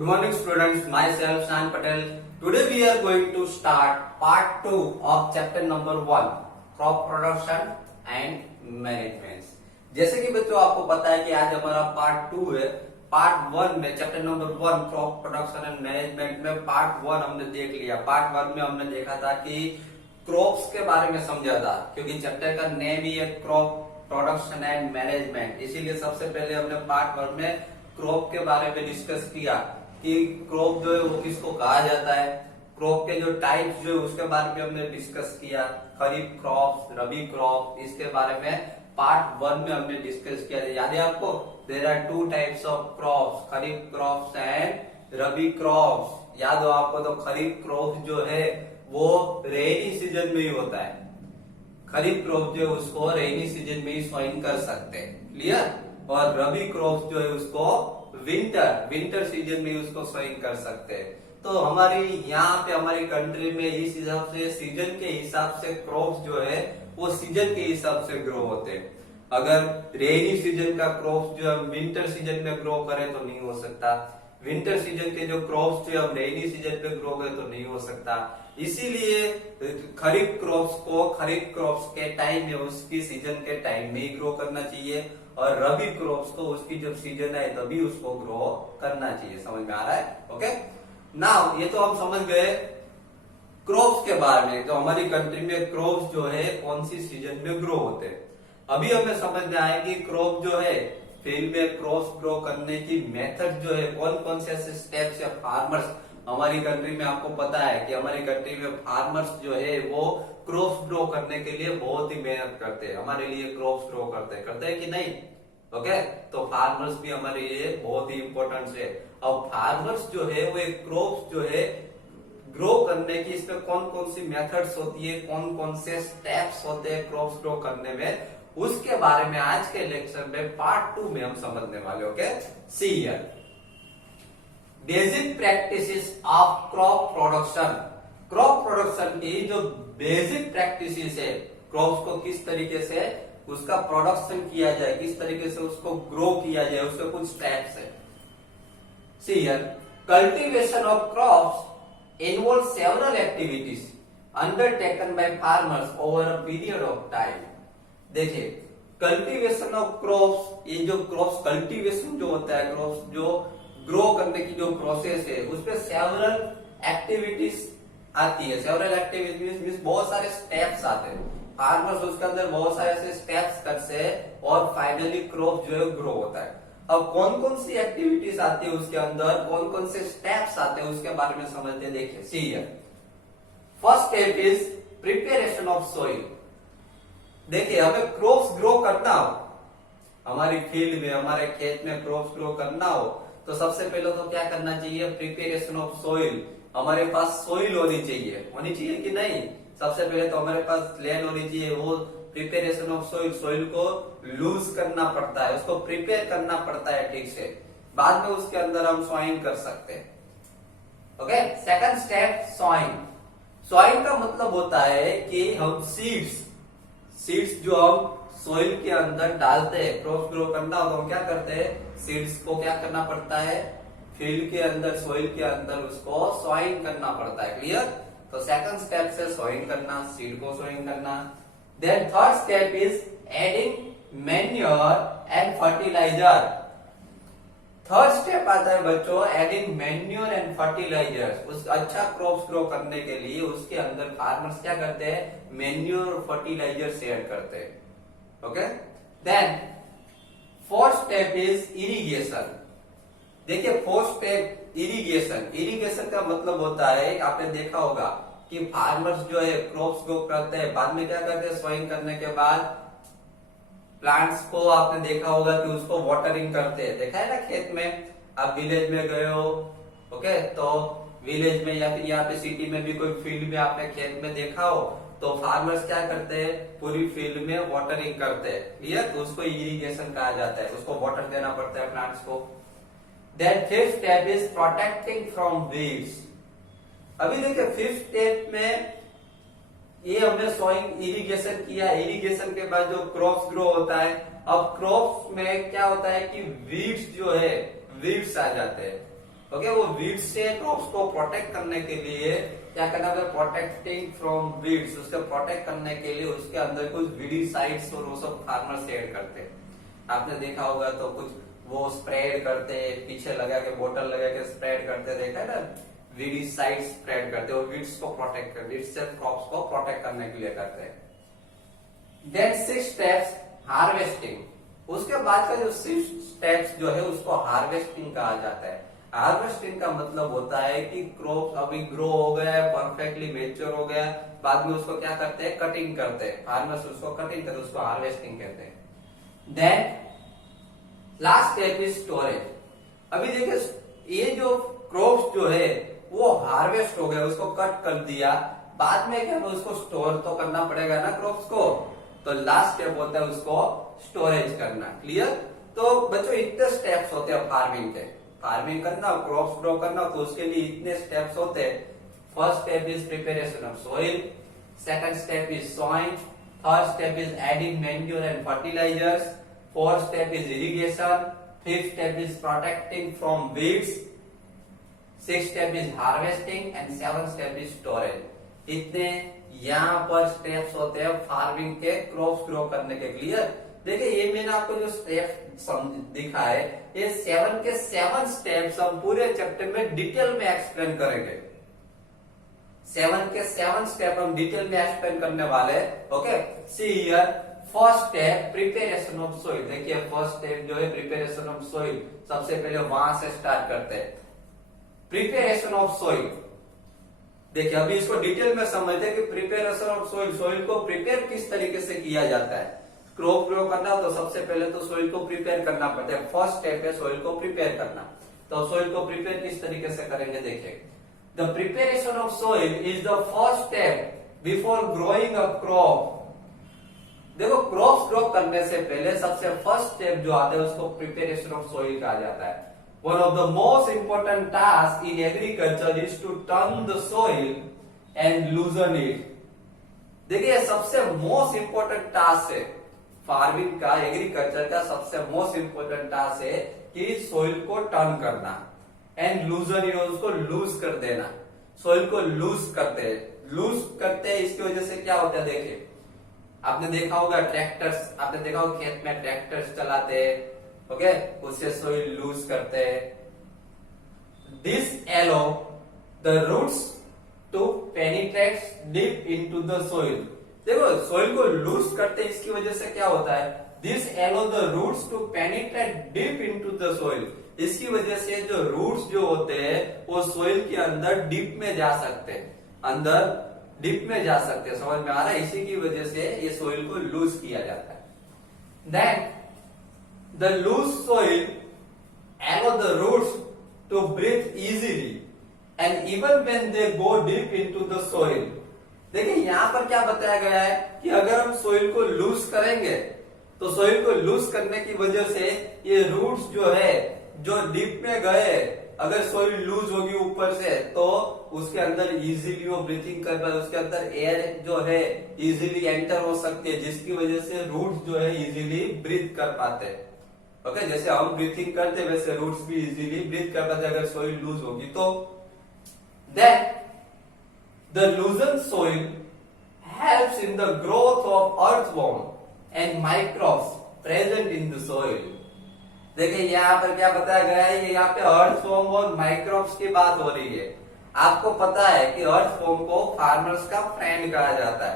Good morning students, myself Shan Patel. Today we are going to start part 2 of chapter number 1, crop production and management. जैसे कि बच्चों आपको पता है कि आज हमारा पार्ट 2 है। पार्ट 1 में chapter number 1 crop production and management में पार्ट 1 हमने देख लिया। पार्ट 1 में हमने देखा था कि क्रॉप्स के बारे में समझा था, क्योंकि चैप्टर का नेम ही है क्रॉप प्रोडक्शन एंड मैनेजमेंट। इसीलिए सबसे पहले हमने पार्ट 1 में क्रॉप के बारे में डिस्कस किया कि क्रॉप जो है वो किसको कहा जाता है, क्रॉप के जो टाइप्स जो है उसके बारे में हमने डिस्कस किया, खरीफ क्रॉप, रबी क्रॉप, इसके बारे में पार्ट 1 में हमने डिस्कस किया। याद है आपको? There are two types of crops, kharif crops and rabi crops. याद हो आपको? तो खरीफ क्रॉप जो है वो रेनी सीजन में ही होता है। खरीफ क्रॉप जो है उसको रेनी सीजन में ही सॉइंग कर सकते हैं, क्लियर। और रबी क्रॉप जो है उसको विंटर सीजन में उसको सॉइंग कर सकते हैं। तो हमारी यहाँ पे हमारी कंट्री में इस हिसाब से सीजन के हिसाब से क्रॉप्स जो है वो सीजन के हिसाब से ग्रो होते हैं। अगर रेनी सीजन का क्रॉप्स जो है विंटर सीजन में ग्रो करें तो नहीं हो सकता। विंटर सीजन के जो क्रॉप्स जो हम रेनी सीजन पे ग्रो करें तो नहीं हो सकता। इसीलिए खरीफ क्रॉप्स को खरीफ क्रॉप्स के टाइम में उसकी सीजन के टाइम में ही ग्रो करना चाहिए, और रबी क्रॉप्स को उसकी जब सीजन है तभी उसको ग्रो करना चाहिए। समझ में आ रहा है? ओके, नाउ ये तो हम समझ गए क्रॉप्स के बारे में, तो हमारी कंट्री में क्रॉप्स जो है कौन सी सीजन में ग्रो होते हैं। अभी हमें समझ में आया कि क्रॉप जो है फील्ड में क्रॉप्स ग्रो करने की मेथड जो है कौन कौन से ऐसे स्टेप्स या फार्मर्स हमारी कंट्री में, आपको पता है कि हमारी कंट्री में फार्मर्स जो है वो क्रॉप्स ग्रो करने के लिए बहुत ही मेहनत करते हैं, हमारे लिए क्रॉप्स ग्रो करते हैं कि नहीं? ओके, तो फार्मर्स भी हमारे लिए बहुत ही इंपॉर्टेंट है। अब फार्मर्स जो है वो एक क्रॉप्स जो है ग्रो करने की, इसमें कौन कौन सी मेथड्स होती है, कौन कौन से स्टेप्स होते हैं क्रॉप्स ग्रो करने में, उसके बारे में आज के लेक्चर में पार्ट 2 में हम समझने वाले। Okay, see here basic practices of crop production. Crop production की जो बेसिक प्रैक्टिसेस है, क्रॉप्स को किस तरीके से उसका प्रोडक्शन किया जाए, किस तरीके से उसको ग्रो किया जाए, उसके कुछ स्टेप्स है। See here cultivation of crops involve several activities undertaken by farmers over a period of time. देखिए, कल्टीवेशन ऑफ क्रॉप्स, ये जो क्रॉप्स कल्टीवेशन जो होता है, क्रॉप्स जो ग्रो करने की जो प्रोसेस है उसपे सेवरल एक्टिविटीज आती है। सेवरल एक्टिविटीज मींस बहुत सारे स्टेप्स आते हैं, फार्मर्स उसके अंदर बहुत सारे ऐसे स्टेप्स करते हैं और फाइनली क्रॉप जो है ग्रो होता है। अब कौन कौन सी एक्टिविटीज आती है उसके अंदर, कौन कौन से स्टेप्स आते हैं उसके बारे में समझते हैं। देखिए, see here first step is preparation of soil. देखिए, हमें क्रॉप्स ग्रो करना हो, हमारी फील्ड में हमारे खेत में क्रॉप्स ग्रो करना हो तो सबसे पहले तो क्या करना चाहिए? Preparation of soil. हमारे पास सॉइल होनी चाहिए कि नहीं? सबसे पहले तो हमारे पास लैंड होनी चाहिए। वो प्रिपरेशन ऑफ सॉइल, सॉइल को लूज करना पड़ता है, उसको प्रिपेयर करना पड़ता है ठीक से, बाद में उसके अंदर हम सॉइंग कर सकते हैं। Okay, second step sawing. Sawing का मतलब होता है कि हम सीड्स जो हम सॉइल के अंदर डालते हैं, क्रॉप ग्रो करना हो तो हम क्या करते हैं? सीड्स को क्या करना पड़ता है? फील्ड के अंदर, सॉइल के अंदर उसको सॉइंग करना पड़ता है, क्लियर। तो सेकंड स्टेप से सॉइंग करना, सीड को सॉइंग करना। Then third step is adding manure and fertilizer. Third step आता है बच्चों एडिंग मैन्योर एंड फर्टिलाइजर। उस अच्छा क्रॉप्स ग्रो करने के लिए उसके अंदर फार्मर्स क्या करते हैं? मैन्योर और फर्टिलाइजर ऐड करते हैं। Okay, then fourth step is irrigation. देखिए, फोर्थ स्टेप इरिगेशन का मतलब होता है, आपने देखा होगा कि फार्मर्स जो है क्रॉप्स ग्रो करते हैं, बाद में क्या करते हैं? सॉइंग करने के बाद प्लांट्स को आपने देखा होगा कि उसको वाटरिंग करते हैं। देखा है ना खेत में? आप विलेज में गए हो, ओके, तो विलेज में या फिर यहाँ पे सिटी में भी कोई फील्ड में आपने खेत में देखा हो तो फार्मर्स क्या करते हैं? पूरी फील्ड में वाटरिंग करते हैं, क्लियर। तो उसको इरिगेशन कहा जाता है, उसको वाटर देना पड़ता है प्लांट्स को। Then fifth step is protecting from weeds. अभी देखिए, फिफ्थ स्टेप में ये हमने सॉइंग इरिगेशन किया, इरिगेशन के बाद जो क्रॉप्स ग्रो होता है, अब क्रॉप्स में क्या होता है कि वीड्स जो है वीड्स आ जाते हैं। ओके, वो वीड्स से क्रॉप्स को प्रोटेक्ट करने के लिए क्या करना है, प्रोटेक्टिंग फ्रॉम वीड्स, उसको प्रोटेक्ट करने के लिए उसके अंदर कुछ वीडिसाइड्स और वो सब फार्मर्स ऐड करते हैं। आपने देखा होगा तो कुछ वो स्प्रेड करते, पीछे लगा के बोतल लगा के स्प्रेड करते, देखा है ना, वीडिसाइड स्प्रेड करते, वो वीड्स को प्रोटेक्ट कर, वीड्स से क्रॉप्स को प्रोटेक्ट करने के लिए करते हैं। Then 6 steps harvesting. उसके बाद का जो 6 स्टेप्स जो है उसको हार्वेस्टिंग कहा जाता है। हार्वेस्टिंग का मतलब होता है कि क्रॉप अभी ग्रो हो गया, परफेक्टली मेच्योर हो गया, बाद में उसको क्या करते हैं, कटिंग करते हैं, फार्मर्स उसको कटिंग करते हैं, उसको हार्वेस्टिंग कहते हैं। Then last step is storage. अभी देखिए ये जो क्रॉप्स जो है वो हार्वेस्ट हो गया, उसको कट कर दिया, बाद में क्या उसको स्टोर तो करना पड़ेगा ना क्रॉप्स को, तो लास्ट स्टेप होता है उसको स्टोरेज करना। क्लियर? तो बच्चों इतने स्टेप्स होते हैं फार्मिंग के, फार्मिंग करना, क्रॉप्स ग्रो करना, तो उसके लिए इतने स्टेप्स होते हैं। First step is preparation of soil, second step is soil, third step is adding manure and fertilizers, fourth step is irrigation, fifth step is protecting from weeds, sixth step is harvesting and seventh step is storage. इतने यहाँ पर steps होते हैं farming के crops grow करने के। Clear? देखिए ये मैंने आपको जो स्टेप दिखा है, ये 7 के 7 स्टेप्स हम पूरे चैप्टर में डिटेल में एक्सप्लेन करेंगे। 7 के 7 स्टेप हम डिटेल में एक्सप्लेन करने वाले हैं। Okay, see here first step preparation of soil. देखिए फर्स्ट स्टेप जो है प्रिपरेशन ऑफ सोइल, सबसे पहले वहां से स्टार्ट करते हैं। प्रिपरेशन ऑफ सोइल, देखिए अभी इसको डिटेल में समझते हैं कि प्रिपरेशन ऑफ सोइल, सोइल को प्रिपेयर किस तरीके से किया जाता है। क्रॉप ग्रो करना तो सबसे पहले तो सोइल को प्रिपेयर करना पड़ता है। फर्स्ट स्टेप है सोइल को प्रिपेयर करना। तो सोइल को प्रिपेयर किस तरीके से करेंगे, देखिए the preparation of soil is the first step before growing a crop. देखो क्रॉप्स ग्रो करने से पहले सबसे फर्स्ट स्टेप जो आता है उसको प्रिपरेशन ऑफ सोइल कहा जाता है। One of the most important tasks in agriculture is to turn the soil and loosen it. देखिए सबसे मोस्ट इंपोर्टेंट टास्क है फार्मिंग का, एग्रीकल्चर का सबसे मोस्ट इंपोर्टेंट टास्क है कि सोइल को टर्न करना एंड लूजन इट, उसको लूज कर देना। सोइल को लूज करते हैं, इसकी वजह से क्या होता है, देखिए आपने देखा होगा ट्रैक्टर्स, आपने देखा होगा खेत में ट्रैक्टर्स चलाते हैं, ओके, उससे सोइल लूज करते हैं। This allow the roots to penetrate deep into the soil. देखो सोइल को लूज करते हैं, इसकी वजह से क्या होता है, this allow the roots to penetrate deep into the soil. इसकी वजह से जो रूट्स जो होते हैं वो सोइल के अंदर डीप में जा सकते हैं, अंदर डीप में जा सकते हैं। समझ में आ रहा है? इसी की वजह से ये सोइल को लूज किया जाता है। Then the loose soil allow the roots to breathe easily and even when they go deep into the soil। देखिए यहाँ पर क्या बताया गया है कि अगर हम सोइल को लूज करेंगे तो सोइल को लूज करने की वजह से ये रूट्स जो है जो डीप में गए, अगर सोइल लूज होगी ऊपर से तो उसके अंदर इजीली वो ब्रीथिंग कर पाए, उसके अंदर एयर जो है इजीली एंटर हो सकती है, जिसकी वजह से रूट्स जो है इजीली ब्रीथ कर पाते हैं। ओके, जैसे हम ब्रीथिंग करते वैसे रूट्स भी इजीली ब्रीथ कर पाते अगर सोइल लूज होगी तो। Then the loosen soil helps in the growth of earthworm and microbes present in the soil. देखिए यहाँ पर क्या बताया गया है, यहाँ पे अर्थवॉर्म और माइक्रोब्स की बात हो रही है। आपको पता है कि अर्थवॉर्म को फार्मर्स का फ्रेंड कहा जाता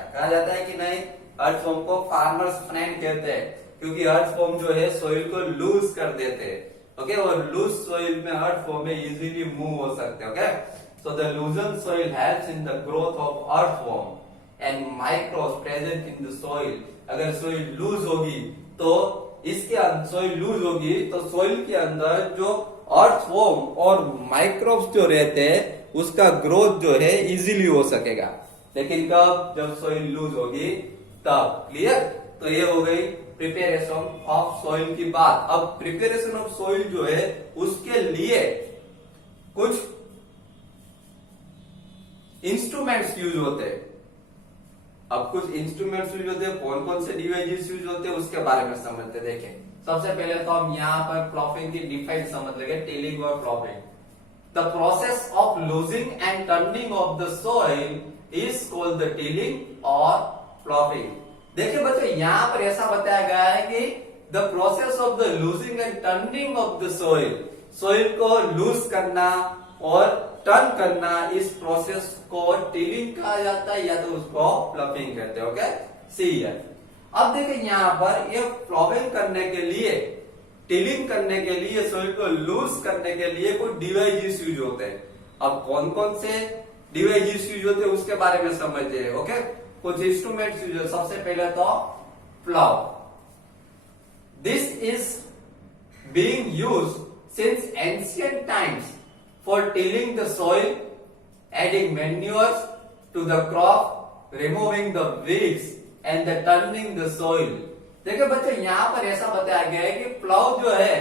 है कि नहीं? अर्थवॉर्म को फार्मर्स फ्रेंड कहते हैं क्योंकि अर्थवॉर्म जो है सोइल को लूज कर देते हैं। ओके, और लूज सोइल में अर्थवॉर्म में इजीली मूव हो सकते हैं। Okay, so the loosen soil helps in the growth of earthworm and microbes present in the soil. अगर सोइल लूज होगी तो सोइल के अंदर जो अर्थवॉर्म और माइक्रोब्स जो रहते हैं उसका ग्रोथ जो है इजीली हो सकेगा। लेकिन कब? जब सोइल लूज होगी तब। क्लियर? तो ये हो गई प्रिपरेशन ऑफ सोइल की बात। अब प्रिपरेशन ऑफ सोइल जो है उसके लिए कुछ इंस्ट्रूमेंट्स यूज होते हैं। अब कुछ इंस्ट्रूमेंट्स यूज होते हैं, कौन कौन से डिवाइसेस यूज होते हैं उसके बारे में समझते हैं। देखें सबसे पहले तो हम यहाँ पर प्लॉपिंग की डिफाइन समझ लेंगे, टिलिंग और ploughing. The process of loosing and turning of the soil is called the tilling और प्लॉपिंग। देखिए बच्चों यहाँ पर ऐसा बताया गया है कि the process of the losing and turning of the soil को लूज करना और टर्न करना, इस प्रोसेस को टिलिंग कहा जाता है या तो उसको प्लॉपिंग कहते हैं। ओके, सी है। अब देखिए यहाँ पर ये प्लॉपिंग करने के लिए, टिलिंग करने के लिए, सोइल को लूज करने के लिए कुछ डिवाइस यूज होते हैं। अब कौन कौन से डिवाइस यूज होते हैं उसके बारे में समझते हैं। ओके, कुछ इंस्ट्रूमेंट्स यूज होते। सबसे पहले तो plough. This is being used since ancient times for tilling the soil, adding manures to the crop, removing the weeds and the turning the soil। देखिए बच्चे यहाँ पर ऐसा बताया गया है कि प्लाउ जो है,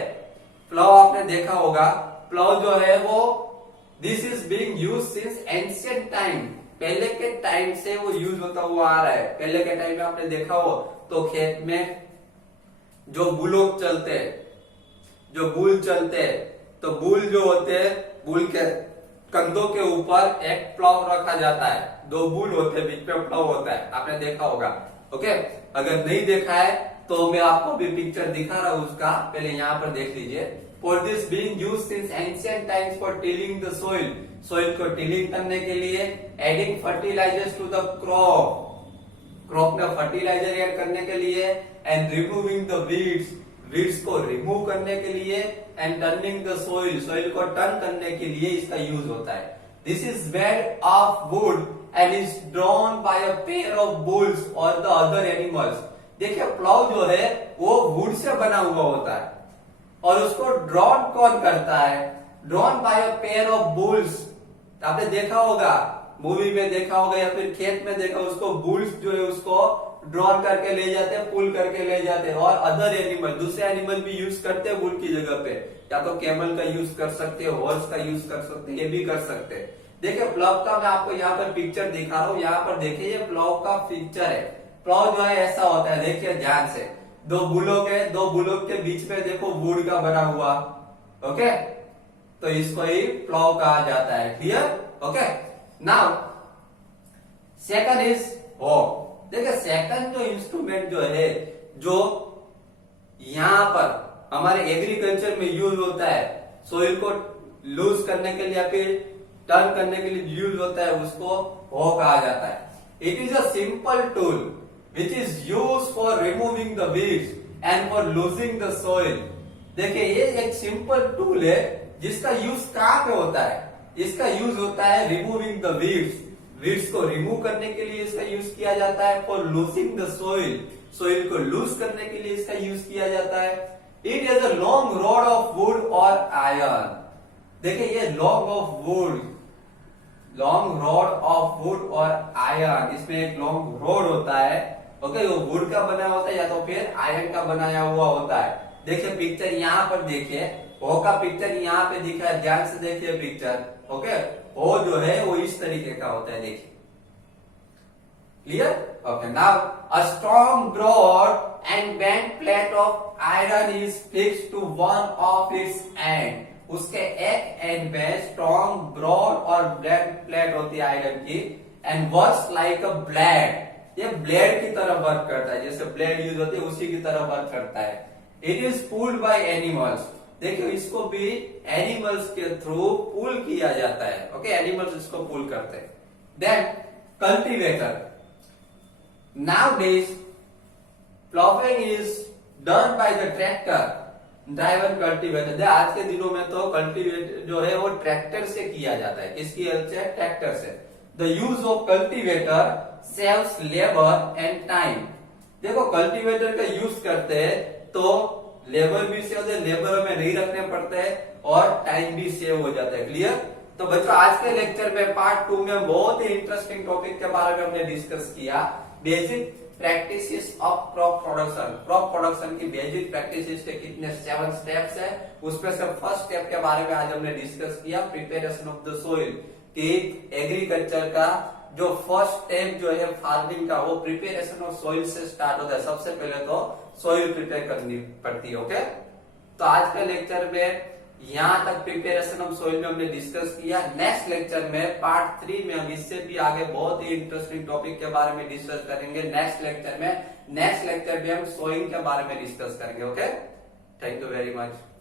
प्लाउ आपने देखा होगा, प्लाउ जो है वो this is being used since ancient time, पहले के टाइम से वो यूज होता हुआ आ रहा है। पहले के टाइम में आपने देखा हो तो खेत में जो बुलोक चलते, जो बुल चलते, तो बुल जो होते हैं, बुल के कंधों के ऊपर एक प्लाव रखा जाता है, दो बुल होते हैं, बीच में प्लाव होता है, आपने देखा होगा। ओके, अगर नहीं देखा है तो मैं आपको भी पिक्चर दिखा रहा हूं उसका, पहले यहाँ पर देख लीजिए। For this being used since ancient times for tilling the soil, soil को टिलिंग करने के लिए, adding fertilizers to the crop, crop में फर्टिलाइजर ऐड करने के लिए, and removing the weeds, weeds को रिमूव करने के लिए, and turning the soil, soil को टर्न करने के लिए इसका यूज होता है। This is made of wood and is drawn by a pair of bulls और द अदर एनिमल्स। देखिए प्लाउ जो है वो वुड से बना हुआ होता है और उसको ड्रॉन कौन करता है? Drawn by a pair of bulls. आपने देखा होगा, मूवी में देखा होगा या फिर खेत में देखा, उसको बुल्स जो है उसको ड्रॉन करके ले जाते हैं, पुल करके ले जाते हैं। और अदर एनिमल, दूसरे एनिमल भी यूज करते हैं बुल की जगह पे, या तो कैमल का यूज कर सकते हैं, हॉर्स का यूज कर सकते हैं, ये भी कर सकते हैं। देखिए प्लाव का मैं आपको यहाँ पर पिक्चर दिखा रहा हूँ, यहाँ पर देखिए ये प्लाव का पिक्चर है। प्लाव जो है ऐसा होता है, देखिए ध्यान से, दो बुलोक है, दो बुलोक के बीच में देखो वुड का बना हुआ। ओके, तो इसको ही प्लाव कहा जाता है। Clear? Okay, now second is हो। देखिए सेकंड जो इंस्ट्रूमेंट जो है, जो यहां पर हमारे एग्रीकल्चर में यूज होता है, सोइल को लूज करने के लिए या फिर टर्न करने के लिए यूज होता है, उसको हो कहा जाता है। It is a simple tool which is use for removing the weeds and for losing the soil. देखिए ये एक सिंपल टूल है जिसका यूज कहां पे होता है? इसका यूज होता है रिमूविंग द वीड्स, वीड्स को रिमूव करने के लिए इसका यूज किया जाता है। For losing the soil, soil को लूज करने के लिए इसका यूज किया जाता है। It is a long rod of would और आयरन। देखिए ये long off would, long rod of would और आयरन, इसमें एक लॉन्ग रॉड होता है। ओके, वो वुड का बना होता है या तो फिर आयरन का बनाया हुआ होता है। देखिए पिक्चर यहाँ पर देखिए, वो का पिक्चर यहाँ पे दिखा है, ध्यान से देखिए पिक्चर। ओके, वो जो है वो इस तरीके का होता है, देखिए। Clear? Okay, now a strong broad and bent plate of iron is fixed to one of its end. उसके एक एंड पे स्ट्रॉन्ग ब्रॉड और बेंट प्लेट होती है आयरन की, and works like a blade. ये ब्लेड की तरह वर्क करता है, जैसे ब्लेड यूज होती है उसी की तरह वर्क करता है। It is pulled by animals. देखिए इसको भी एनिमल्स के थ्रू पुल किया जाता है। ओके, एनिमल्स इसको पुल करते हैं। Then cultivator. Nowadays ploughing is done by the tractor driven cultivator. आज के दिनों में तो कल्टीवेटर जो है वो ट्रैक्टर से किया जाता है। किसकी हेल्प से? ट्रैक्टर से। The use of cultivator saves labour and time. देखो कल्टीवेटर का यूज करते हैं तो लेबर भी सेव होते हैं, लेबर हमें नहीं रखने पड़ते हैं और टाइम भी सेव हो जाता है। क्लियर? तो बच्चों आज के लेक्चर में पार्ट 2 में बहुत ही इंटरेस्टिंग टॉपिक के बारे में हमने डिस्कस किया, basic practices of crop production. Crop production की बेसिक प्रैक्टिसेस के कितने 7 स्टेप्स है, उसमें से फर्स्ट स्टेप के बारे में आज हमने डिस्कस किया, प्रिपेरेशन ऑफ द सोइल। कि एग्रीकल्चर का जो फर्स्ट स्टेप जो है फार्मिंग का, वो प्रिपेरेशन ऑफ सोइल से स्टार्ट होता है। सबसे पहले तो सोइल प्रिपेयर करनी पड़ती है। ओके, तो आज के लेक्चर में यहाँ तक प्रिपरेशन ऑफ सोइल में हमने डिस्कस किया। नेक्स्ट लेक्चर में पार्ट 3 में हम इससे भी आगे बहुत ही इंटरेस्टिंग टॉपिक के बारे में डिस्कस करेंगे। नेक्स्ट लेक्चर में हम सोइंग के बारे में डिस्कस करेंगे। Okay, thank you very much.